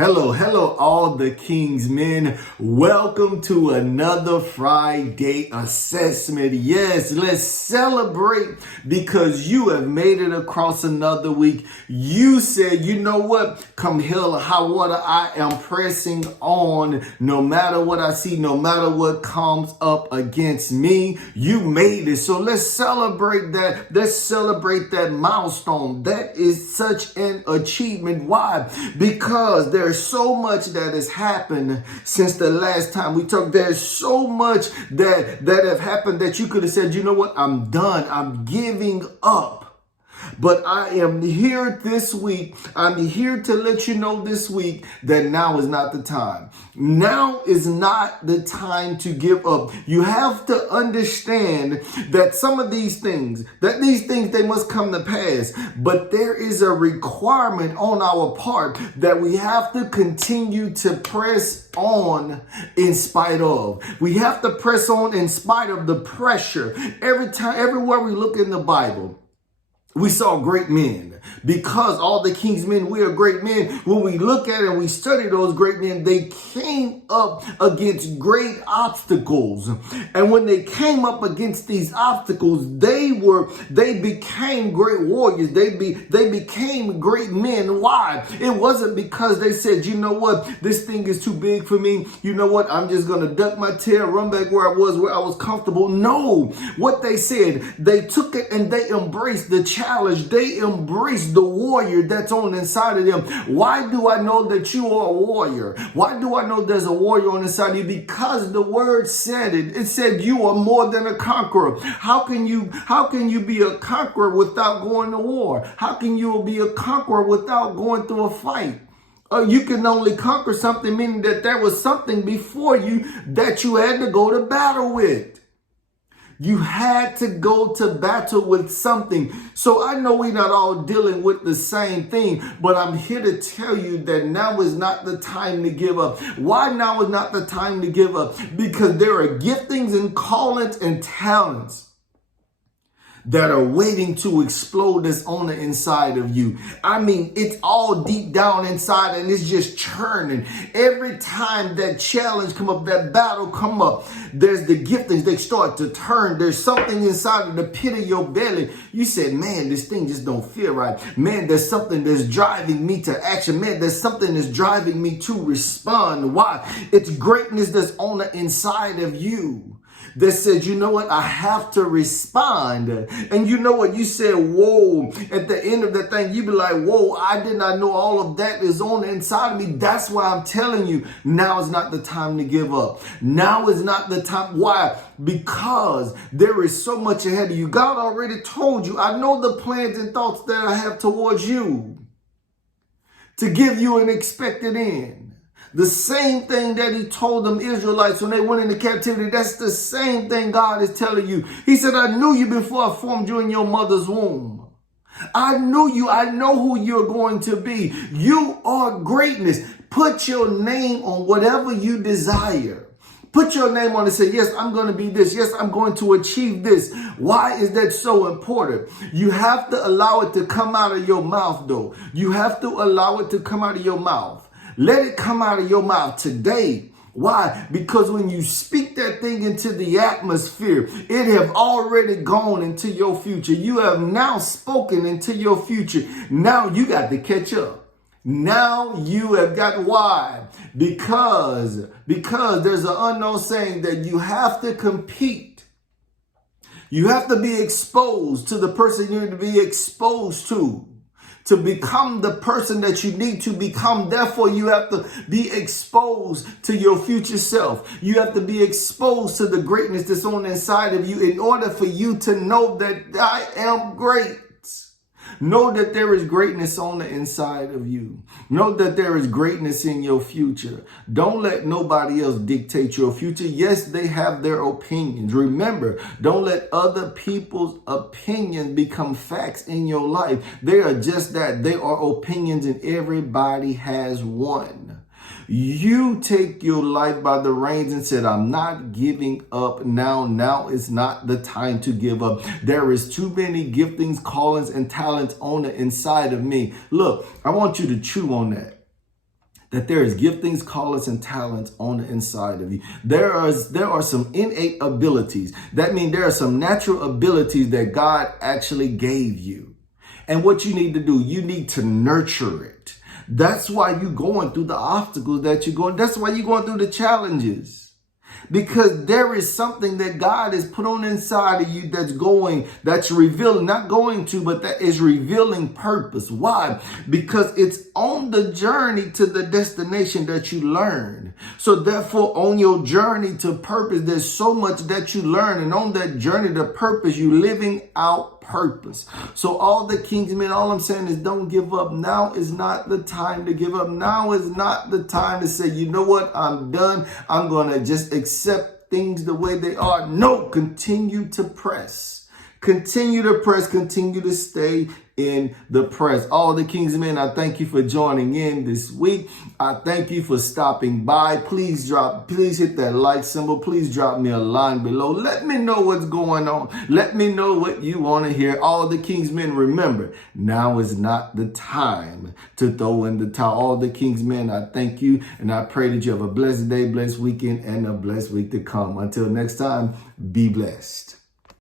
Hello, all the King's men. Welcome to another Friday assessment. Yes, let's celebrate because you have made it across another week. You said, you know what? Come hell or high water, I am pressing on no matter what I see, no matter what comes up against me. You made it. So let's celebrate that. Let's celebrate that milestone. That is such an achievement. Why? Because there's so much that has happened since the last time we talked. There's so much that have happened that you could have said, you know what, I'm done. I'm giving up. But I am here this week. I'm here to let you know this week that now is not the time. Now is not the time to give up. You have to understand that some of these things, they must come to pass. But there is a requirement on our part that we have to continue to press on in spite of. We have to press on in spite of the pressure. Everywhere we look in the Bible, we saw great men. Because all the King's men, we are great men. When we look at it and we study those great men, they came up against great obstacles. And when they came up against these obstacles, they became great warriors. They became great men. Why? It wasn't because they said, you know what, this thing is too big for me. You know what, I'm just going to duck my tail, run back where I was comfortable. No, what they said, they took it and they embraced the challenge. They embraced the warrior that's on the inside of them. Why do I know that you are a warrior? Why do I know there's a warrior on the inside of you? Because the word said it. It said you are more than a conqueror. How can you be a conqueror without going to war? How can you be a conqueror without going through a fight? You can only conquer something, meaning that there was something before you that you had to go to battle with. You had to go to battle with something. So I know we're not all dealing with the same thing, but I'm here to tell you that now is not the time to give up. Why now is not the time to give up? Because there are giftings and callings and talents that are waiting to explode that's on the inside of you. I mean, it's all deep down inside and it's just churning. Every time that challenge come up, that battle come up, there's the giftings, they start to turn. There's something inside of the pit of your belly. You said, man, this thing just don't feel right. Man, there's something that's driving me to action. Man, there's something that's driving me to respond. Why? It's greatness that's on the inside of you that said, you know what, I have to respond. And you know what, you said, whoa, at the end of that thing, you be like, whoa, I did not know all of that is on the inside of me. That's why I'm telling you, now is not the time to give up. Now is not the time. Why? Because there is so much ahead of you. God already told you, I know the plans and thoughts that I have towards you to give you an expected end. The same thing that he told them Israelites when they went into captivity, that's the same thing God is telling you. He said, I knew you before I formed you in your mother's womb. I knew you. I know who you're going to be. You are greatness. Put your name on whatever you desire. Put your name on it and say, yes, I'm going to be this. Yes, I'm going to achieve this. Why is that so important? You have to allow it to come out of your mouth, though. You have to allow it to come out of your mouth. Let it come out of your mouth today. Why? Because when you speak that thing into the atmosphere, it have already gone into your future. You have now spoken into your future. Now you got to catch up. Now you have got why? Because there's an unknown saying that you have to compete. You have to be exposed to the person you need to be exposed to become the person that you need to become. Therefore, you have to be exposed to your future self. You have to be exposed to the greatness that's on the inside of you in order for you to know that I am great. Know that there is greatness on the inside of you. Know that there is greatness in your future. Don't let nobody else dictate your future. Yes, they have their opinions. Remember, don't let other people's opinions become facts in your life. They are just that. They are opinions and everybody has one. You take your life by the reins and said, I'm not giving up now. Now is not the time to give up. There is too many giftings, callings, and talents on the inside of me. Look, I want you to chew on that. that there is giftings, callings, and talents on the inside of you. There are some innate abilities. That means there are some natural abilities that God actually gave you. And what you need to do, you need to nurture it. That's why you're going through the obstacles that you're going. That's why you're going through the challenges. Because there is something that God has put on inside of you that's revealing, not going to, but that is revealing purpose. Why? Because it's on the journey to the destination that you learn. So therefore, on your journey to purpose, there's so much that you learn. And on that journey to purpose, you're living out purpose. So all the king's men, all I'm saying is don't give up. Now is not the time to give up. Now is not the time to say, you know what, I'm done. I'm going to just accept things the way they are. No, continue to press. Continue to press. Continue to stay in the press. All the king's men, I thank you for joining in this week. I thank you for stopping by. Please hit that like symbol. Please drop me a line below. Let me know what's going on. Let me know what you want to hear. All the king's men, remember, now is not the time to throw in the towel. All the king's men, I thank you, and I pray that you have a blessed day, blessed weekend, and a blessed week to come. Until next time, be blessed.